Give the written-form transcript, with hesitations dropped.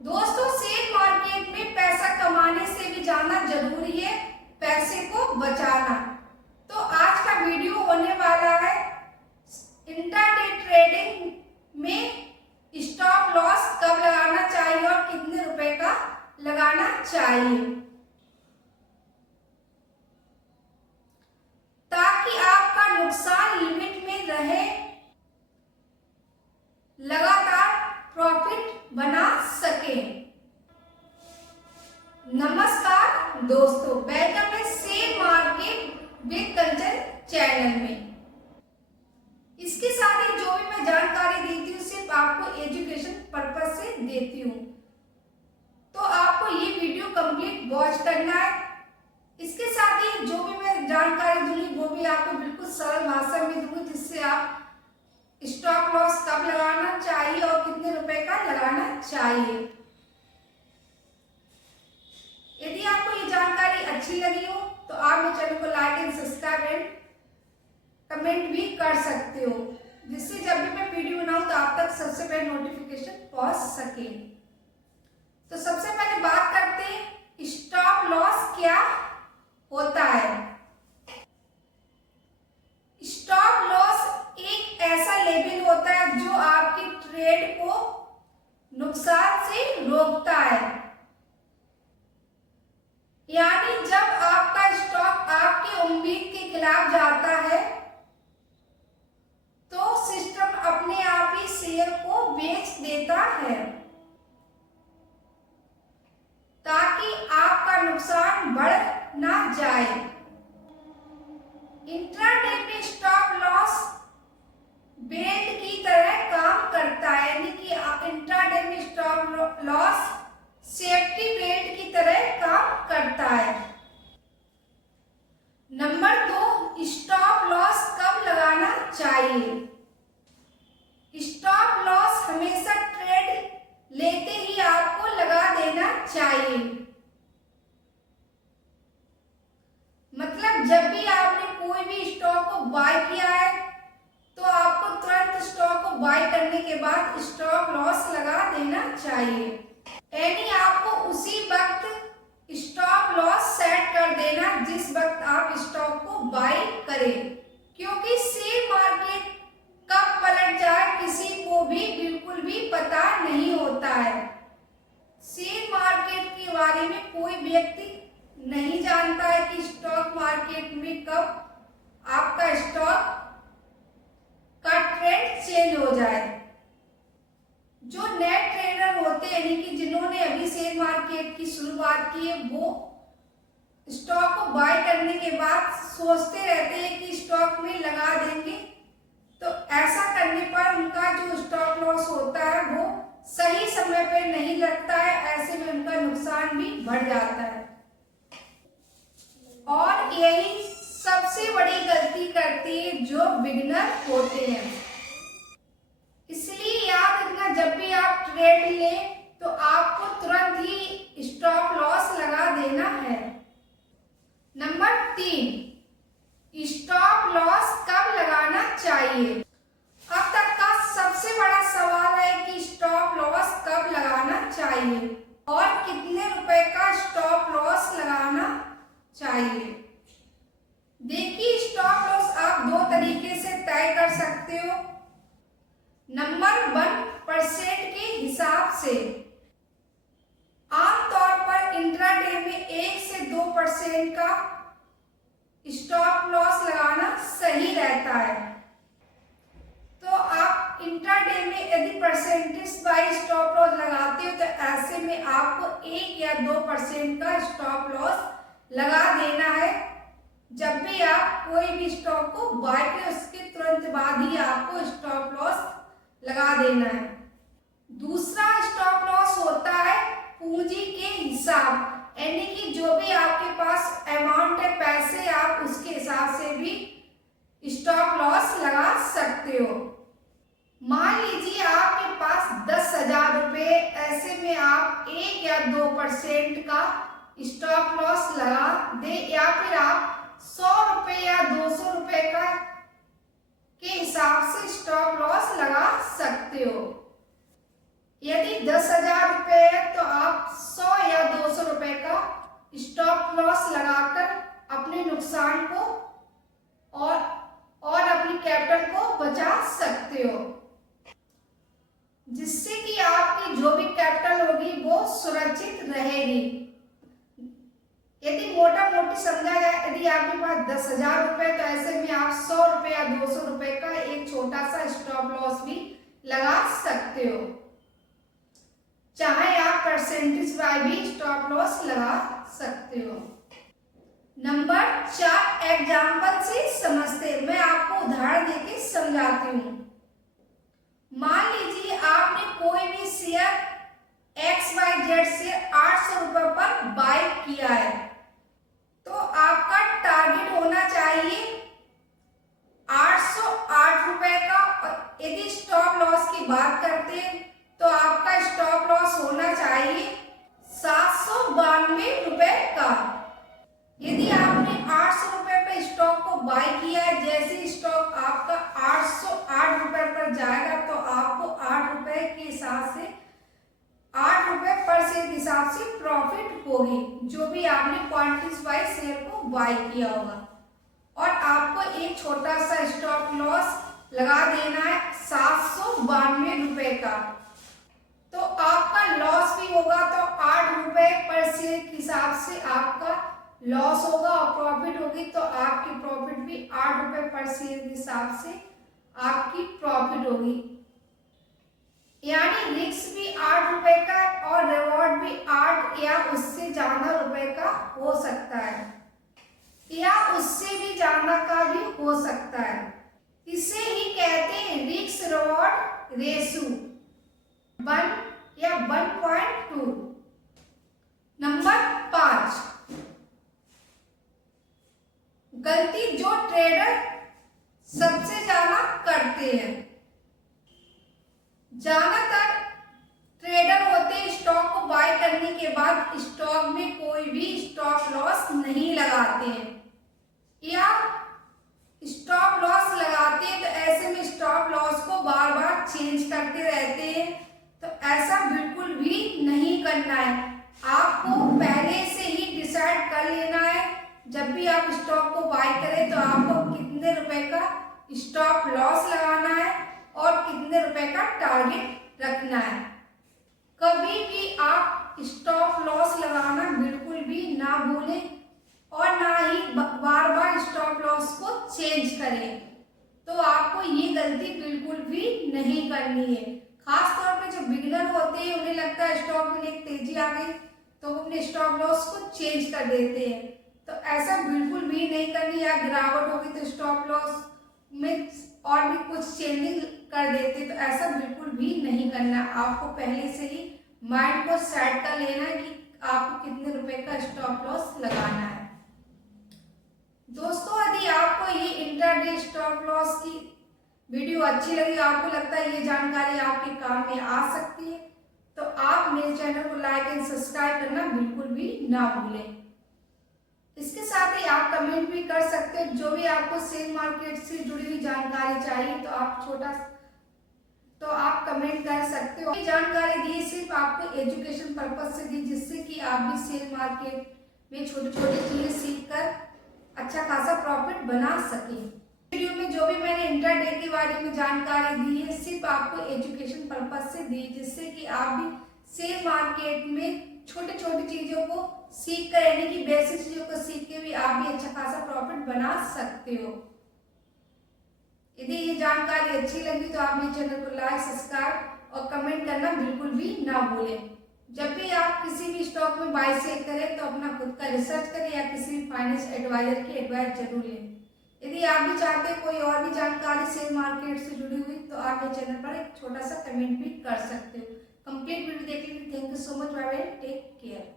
दोस्तों, share market में पैसा कमाने से भी ज्यादा जरूरी है पैसे को बचाना। तो आज का वीडियो होने वाला है इंट्राडे ट्रेडिंग में स्टॉप लॉस कब लगाना चाहिए और कितने रुपए का लगाना चाहिए, ताकि आपका नुकसान लिमिट में रहे, लगातार प्रॉफिट बना सके। नमस्कार दोस्तों, वेलकम है share market with Kanchan channel में। इसके साथ ही जो भी मैं जानकारी देती हूँ सिर्फ आपको एजुकेशन पर्पज से देती हूँ, तो आपको ये वीडियो कंप्लीट वॉच करना है। इसके साथ ही जो भी मैं जानकारी दूंगी वो भी आपको बिल्कुल सरल भाषा में दूंगी, जिससे आप स्टॉप लॉस कब लगाना चाहिए और कितने रुपए का लगाना चाहिए। यदि आपको ये जानकारी अच्छी लगी हो तो आप मेरे चैनल को like and subscribe and comment भी कर सकते हो, जिससे जब भी मैं वीडियो बनाऊं तो आप तक सबसे पहले नोटिफिकेशन पहुंच सके। तो सबसे पहले बात करते हैं स्टॉप लॉस क्या होता है। स्टॉप लॉस एक ऐसा लेवल होता है जो आपकी ट्रेड को नुकसान से रोकता है। यानी जब आपका स्टॉक आपकी उम्मीद के खिलाफ जाता है तो सिस्टम अपने आप ही शेयर को बेच देता है, ताकि आपका नुकसान बढ़ ना जाए। इंट्राडे में स्टॉप लॉस बेल्ट की तरह काम करता है, यानी कि इंट्राडे में स्टॉप लॉस सेफ्टी बेल्ट की तरह काम करता है। नंबर 2, स्टॉप लॉस कब लगाना चाहिए। स्टॉप लॉस हमेशा ट्रेड लेते ही आपको लगा देना चाहिए। मतलब जब भी आपने कोई भी स्टॉक को बाय किया है तो आपको तुरंत स्टॉक को बाय करने के बाद स्टॉप लॉस लगा देना चाहिए। यानी आपको उसी वक्त स्टॉप लॉस सेट कर देना जिस वक्त आप स्टॉक को बाय करें, क्योंकि शेयर मार्केट कब पलट जाए किसी को भी बिल्कुल भी पता नहीं होता है। शेयर मार्केट के बारे में कोई व्यक्ति नहीं जानता है कि स्टॉक मार्केट में कब आपका स्टॉक का ट्रेंड चेंज हो जाए। जो नेट ट्रेडर होते हैं, यानी कि जिन्होंने अभी शेयर मार्केट की शुरुआत की है, वो स्टॉक को बाय करने के बाद सोचते रहते हैं कि स्टॉक में लगा देंगे, तो ऐसा करने पर उनका जो स्टॉप लॉस होता है वो सही समय पर नहीं लगता है। ऐसे में उनका नुकसान भी बढ़ जाता है और यही सबसे बड़ी गलती करती है जो बिगिनर होते हैं। इसलिए याद रखना, जब भी आप ट्रेड ले तो आपको तुरंत ही स्टॉप लॉस लगा देना है। नंबर 3, स्टॉप लॉस कब लगाना चाहिए। अब तक का सबसे बड़ा सवाल है कि स्टॉप लॉस कब लगाना चाहिए और कितने रुपए का स्टॉप लॉस लगाना चाहिए। देखिए, स्टॉप लॉस आप 2 तरीके से तय कर सकते हो। नंबर 1% के हिसाब से। आमतौर पर इंट्राडे में 1 से 2% का स्टॉप लॉस लगाना सही रहता है। तो आप इंट्राडे में यदि परसेंटेज बाय स्टॉप लॉस लगाते हो तो ऐसे में आपको 1 या 2% का स्टॉप लॉस लगा देना है। जब भी आप कोई भी स्टॉक को बाय करें उसके तुरंत बाद ही आपको स्टॉप लॉस लगा देना है। दूसरा स्टॉप लॉस होता है पूंजी के हिसाब, यानी कि जो भी आपके पास अमाउंट है पैसे, आप उसके हिसाब से भी स्टॉप लॉस लगा सकते हो। मान लीजिए आपके पास 10,000 रुपये, ऐसे में आप 1 या 2% का स्टॉप लॉस लगा दे, या फिर आप 100 रुपये या 200 रुपये का के हिसाब से स्टॉप लॉस लगा सकते हो। यदि 10,000 रुपये है 100 या 200 रुपए का स्टॉप लॉस लगाकर अपने नुकसान को और अपनी कैपिटल को बचा सकते हो, जिससे कि आपकी जो भी कैपिटल होगी वो सुरक्षित रहेगी। यदि मोटा मोटी समझा जाए, यदि आपके पास 10,000 रुपए, तो ऐसे में आप 100 रुपए या 200 रुपए का एक छोटा सा स्टॉप लॉस भी लगा सकते हो, चाहे आप परसेंटेज बाय भी स्टॉप लॉस लगा सकते हो। नंबर 4, एग्जाम्पल से समझते हैं। मैं आपको उदाहरण देके समझाती हूँ। मान लीजिए आपने कोई भी शेयर XYZ से 800 रुपए पर बाय किया है, तो आपका टारगेट होना चाहिए 808 रुपए का। और यदि स्टॉप लॉस की बात करते हैं तो आपका स्टॉप लॉस होना चाहिए 792 रुपए का। यदि आपने 800 रुपए पे स्टॉक को बाय किया है, जैसे स्टॉक आपका 808 रुपए पर जाएगा तो आपको 8 रुपए के हिसाब से 8 रुपए पर शेयर के हिसाब से प्रॉफिट होगी, जो भी आपने क्वांटिटीज वाइज शेयर को बाय किया होगा। और आपको एक छोटा सा स्टॉप लॉस लगा देना है 792 रुपए का। तो आपका लॉस भी होगा तो 8 रुपए पर शेयर के हिसाब से आपका लॉस होगा, और प्रॉफिट होगी तो आपकी प्रॉफिट भी 8 रुपए पर शेयर के हिसाब से आपकी प्रॉफिट होगी। यानी रिस्क भी 8 रुपए का और रिवॉर्ड भी 8 या उससे ज्यादा रुपए का हो सकता है, या उससे भी ज्यादा का भी हो सकता है। इसे ही कहते हैं रिस्क रिवॉर्ड रेशियो 1 या 1.2। नंबर 5, गलती जो ट्रेडर सबसे ज्यादा करते हैं। ज्यादातर ट्रेडर होते हैं स्टॉक को बाय करने के बाद स्टॉक में कोई भी स्टॉप लॉस नहीं लगाते हैं, या स्टॉप लॉस लगाते हैं तो ऐसे में स्टॉप लॉस को बार बार चेंज करते रहते हैं। तो ऐसा बिल्कुल भी नहीं करना है। आपको पहले से ही डिसाइड कर लेना है, जब भी आप स्टॉक को बाय करें तो आपको कितने रुपए का स्टॉप लॉस लगाना है और कितने रुपए का टारगेट रखना है। कभी भी आप स्टॉप लॉस लगाना बिल्कुल भी ना भूलें, और ना ही बार बार स्टॉप लॉस को चेंज करें। तो आपको ये गलती बिल्कुल भी नहीं करनी है। खास तौर पे जो बिगिनर होते हैं, उन्हें लगता है स्टॉक में एक तेजी आ गई तो वो अपने स्टॉप लॉस को चेंज कर देते हैं। तो ऐसा बिल्कुल भी नहीं करनी, या गिरावट होगी तो स्टॉप लॉस में और भी कुछ चेंजिंग कर देते, तो ऐसा बिल्कुल भी नहीं करना। आपको पहले से ही माइंड को सेट कर लेना है कि आपको कितने रुपए का स्टॉप लॉस लगाना है। दोस्तों, यदि आपको ये इंट्राडे स्टॉप लॉस की वीडियो अच्छी लगी, आपको लगता है ये जानकारी आपके काम में आ सकती है, तो आप मेरे चैनल को लाइक एंड सब्सक्राइब करना बिल्कुल भी ना भूलें। इसके साथ ही आप कमेंट भी कर सकते हो। जो भी आपको शेयर मार्केट से जुड़ी हुई जानकारी चाहिए तो आप कमेंट कर सकते हो। ये जानकारी दी सिर्फ आपको एजुकेशन पर्पज से दी, जिससे कि आप भी शेयर मार्केट में छोटी छोटी चीजें सीख कर अच्छा खासा प्रॉफिट बना सके। वीडियो में जो भी मैंने इंट्राडे के बारे में जानकारी दी है, सिर्फ आपको एजुकेशन पर्पज से दी, जिससे कि आप भी शेयर मार्केट में छोटी छोटी चीजों को सीख कर, यानी कि बेसिक चीजों को सीख के भी आप भी अच्छा खासा प्रॉफिट बना सकते हो। यदि ये जानकारी अच्छी लगी तो आप मेरे चैनल को लाइक, सब्सक्राइब और कमेंट करना बिल्कुल भी ना भूलें। जब भी आप किसी भी स्टॉक में बाय सेल करें तो अपना खुद का रिसर्च करें, या किसी भी फाइनेंस एडवाइजर की एडवाइस जरूर लें। यदि आप भी चाहते हैं कोई और भी जानकारी शेयर मार्केट से जुड़ी हुई, तो आप मेरे चैनल पर एक छोटा सा कमेंट भी कर सकते हो। कंप्लीट वीडियो देखने के लिए thank you so much. Bye bye, take care.